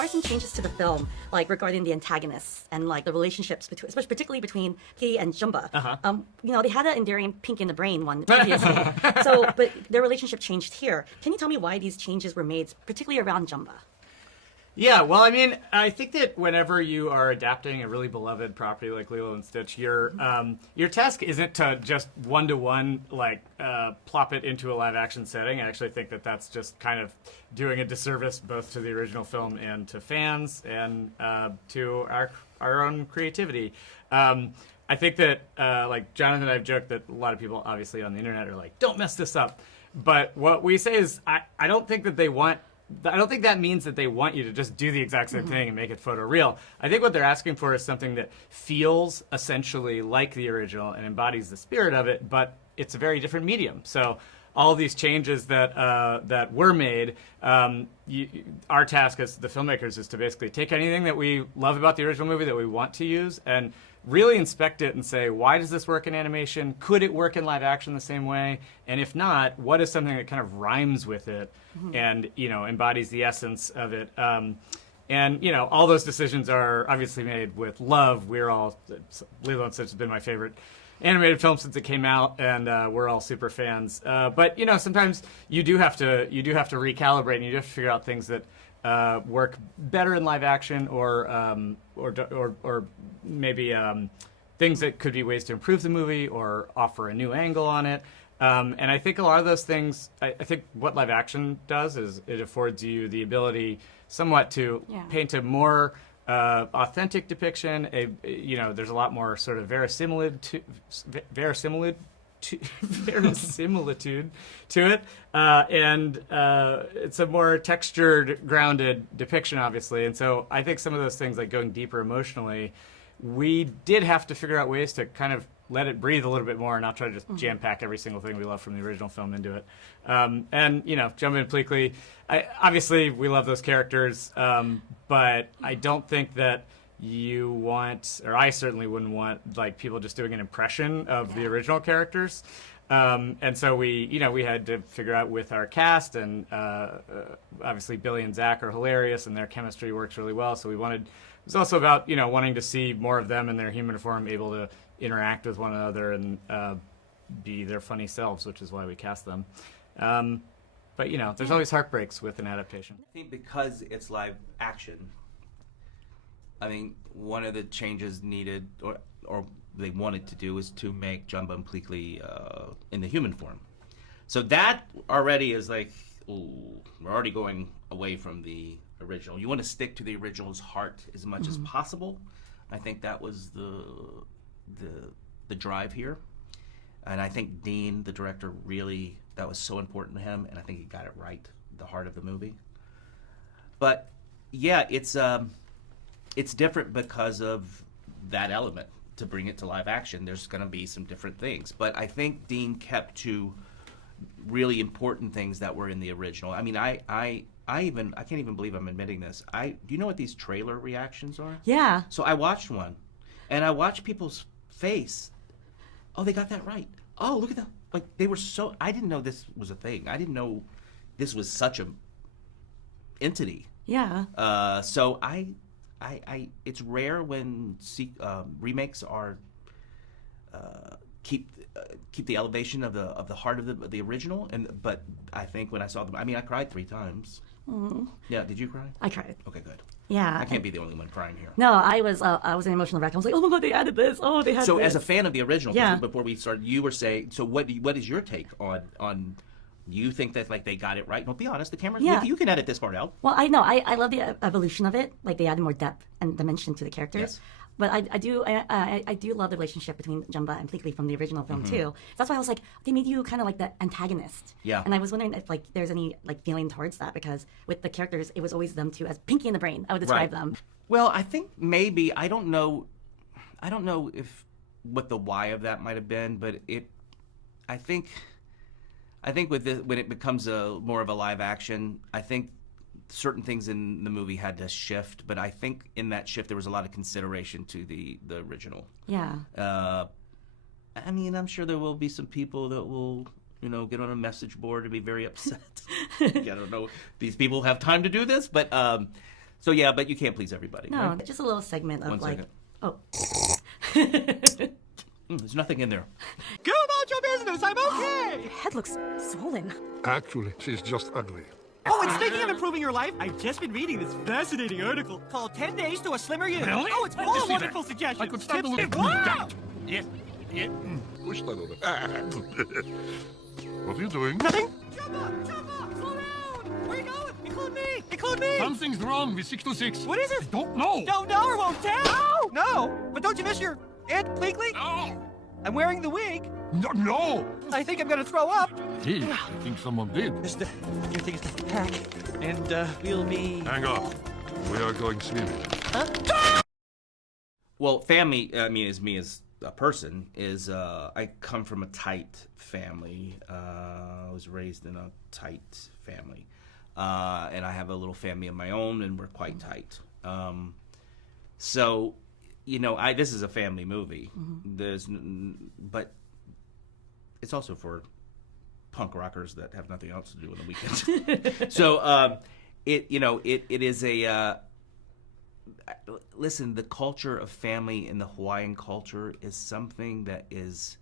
are some changes to the film, like regarding the antagonists and like the relationships between, especially particularly between P and Jumba. They had an endearing Pink in the Brain one previously, but their relationship changed here. Can you tell me why these changes were made, particularly around Jumba? Yeah, well, I mean, I think that whenever you are adapting a really beloved property like Lilo and Stitch, your task isn't to just one-to-one plop it into a live-action setting. I actually think that that's just kind of doing a disservice both to the original film and to fans and to our own creativity. I think that, like Jonathan and I have joked that a lot of people, obviously, on the internet are like, "Don't mess this up." But what we say is, I don't think that I don't think that means that they want you to just do the exact same thing and make it photoreal. I think what they're asking for is something that feels essentially like the original and embodies the spirit of it, but it's a very different medium. So all these changes that were made, our task as the filmmakers is to basically take anything that we love about the original movie that we want to use and really inspect it and say, why does this work in animation? Could it work in live action the same way? And if not, what is something that kind of rhymes with it and, embodies the essence of it? And, all those decisions are obviously made with love. Lilo and Stitch has been my favorite animated film since it came out, and we're all super fans. But, sometimes you do have to recalibrate, and you do have to figure out things that work better in live action, or maybe things that could be ways to improve the movie or offer a new angle on it. And I think a lot of those things, I think what live action does is it affords you the ability somewhat to paint a more authentic depiction. There's a lot more sort of verisimilitude to it, and it's a more textured, grounded depiction, obviously. And so I think some of those things, like going deeper emotionally, we did have to figure out ways to kind of let it breathe a little bit more and not try to just jam pack every single thing we love from the original film into it. And Jumba and Pleakley, obviously we love those characters, but I don't think that you want, or I certainly wouldn't want, like people just doing an impression of the original characters. And so we had to figure out with our cast, and obviously Billy and Zach are hilarious and their chemistry works really well. So it was also about, wanting to see more of them in their human form, able to interact with one another and be their funny selves, which is why we cast them. But there's always heartbreaks with an adaptation. I think because it's live action, I mean, one of the changes needed, or they wanted to do, is to make Jumba and Pleakley in the human form. So that already is like, ooh, we're already going away from the original. You want to stick to the original's heart as much as possible. I think that was the drive here. And I think Dean, the director, really, that was so important to him, and I think he got it right, the heart of the movie. But yeah, it's different because of that element. To bring it to live action, there's going to be some different things. But I think Dean kept to really important things that were in the original. I mean, I can't even believe I'm admitting this. Do you know what these trailer reactions are? Yeah. So I watched one, and I watched people's face. Oh, they got that right. Oh, look at that. Like, they were so, I didn't know this was a thing. I didn't know this was such a entity. Yeah. So it's rare when remakes are keep the elevation of the heart of the original. But I think when I saw them, I mean, I cried 3 times. Mm-hmm. Yeah, did you cry? I cried. Okay, good. Yeah. I can't be the only one crying here. No, I was an emotional wreck. I was like, oh my God, they added this. Oh, they had so this. As a fan of the original, yeah. Before we started, you were saying, so what is your take on you think that like they got it right? No, be honest. The camera, you can edit this part out. Well, I know. I love the evolution of it. Like they added more depth and dimension to the characters. Yes. But I do love the relationship between Jumba and Pleakley from the original film too. So that's why I was like, they made you kind of like the antagonist. Yeah. And I was wondering if like there's any like feeling towards that, because with the characters it was always them two as Pinky in the Brain. I would describe them. Well, I think maybe I don't know if what the why of that might have been, but I think with when it becomes more of a live action, I think certain things in the movie had to shift, but I think in that shift there was a lot of consideration to the original. Yeah. I mean, I'm sure there will be some people that will, get on a message board and be very upset. I don't know if these people have time to do this, but So yeah, but you can't please everybody. No, right? just a little segment of One like, second. oh. There's nothing in there. Go about your business, I'm okay! Your head looks swollen. Actually, she's just ugly. Oh, and speaking of improving your life, I've just been reading this fascinating article called 10 Days to a Slimmer You. Really? Oh, it's full of wonderful suggestions. I could start Tips to and- look Wow! Yes. Yeah. Push that over. What are you doing? Nothing? Jump up! Slow down! Where are you going? Include me! Include me! Something's wrong with 626. What is it? I don't know. Don't know or won't tell? No! But don't you miss your Aunt Bleakley? No. I'm wearing the wig. No. I think I'm gonna throw up. Gee, I think someone did. Mister, your things to pack. And, we'll be... Hang off. We are going swimming. Well, family, I mean, as me as a person, is I come from a tight family. I was raised in a tight family. And I have a little family of my own, and we're quite tight. So, you know, this is a family movie. But it's also for punk rockers that have nothing else to do on the weekends. So, it is a... listen, the culture of family in the Hawaiian culture is something that is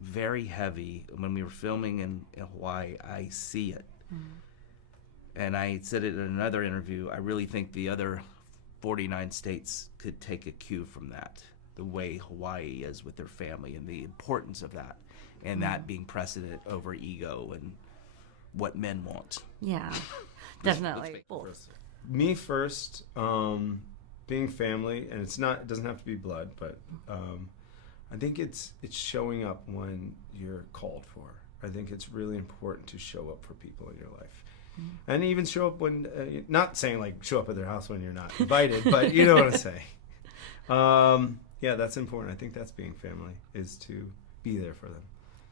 very heavy. When we were filming in Hawaii, I see it. And I said it in another interview, I really think the other 49 states could take a cue from that, the way Hawaii is with their family and the importance of that, and that being precedent over ego and what men want. Yeah, definitely. Both. Me first, being family, and it doesn't have to be blood, but I think it's showing up when you're called for. I think it's really important to show up for people in your life. And even show up when, not saying like show up at their house when you're not invited, but you know what I'm saying. Yeah, that's important. I think that's being family, is to be there for them.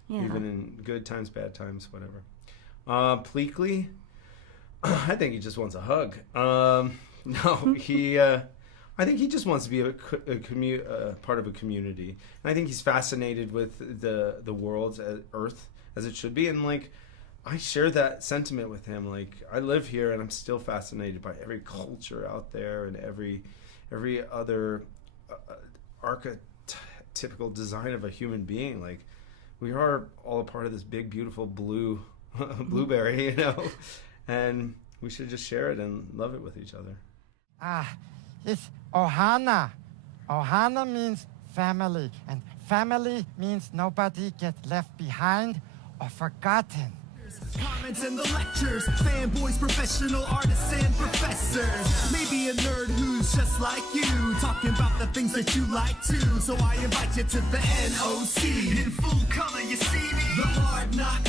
Yeah. Even in good times, bad times, whatever. Pleakley, I think he just wants a hug. No, I think he just wants to be a part of a community. And I think he's fascinated with the world, Earth, as it should be. And like, I share that sentiment with him. Like, I live here, and I'm still fascinated by every culture out there and every other archetypical design of a human being. Like, we are all a part of this big, beautiful blue blueberry, you know, and we should just share it and love it with each other. It's Ohana. Ohana means family, and family means nobody gets left behind or forgotten. Comments and the lectures, fanboys, professional artists and professors. Maybe a nerd who's just like you, talking about the things that you like too. So I invite you to the NOC. In full color, you see me. The Hard Knock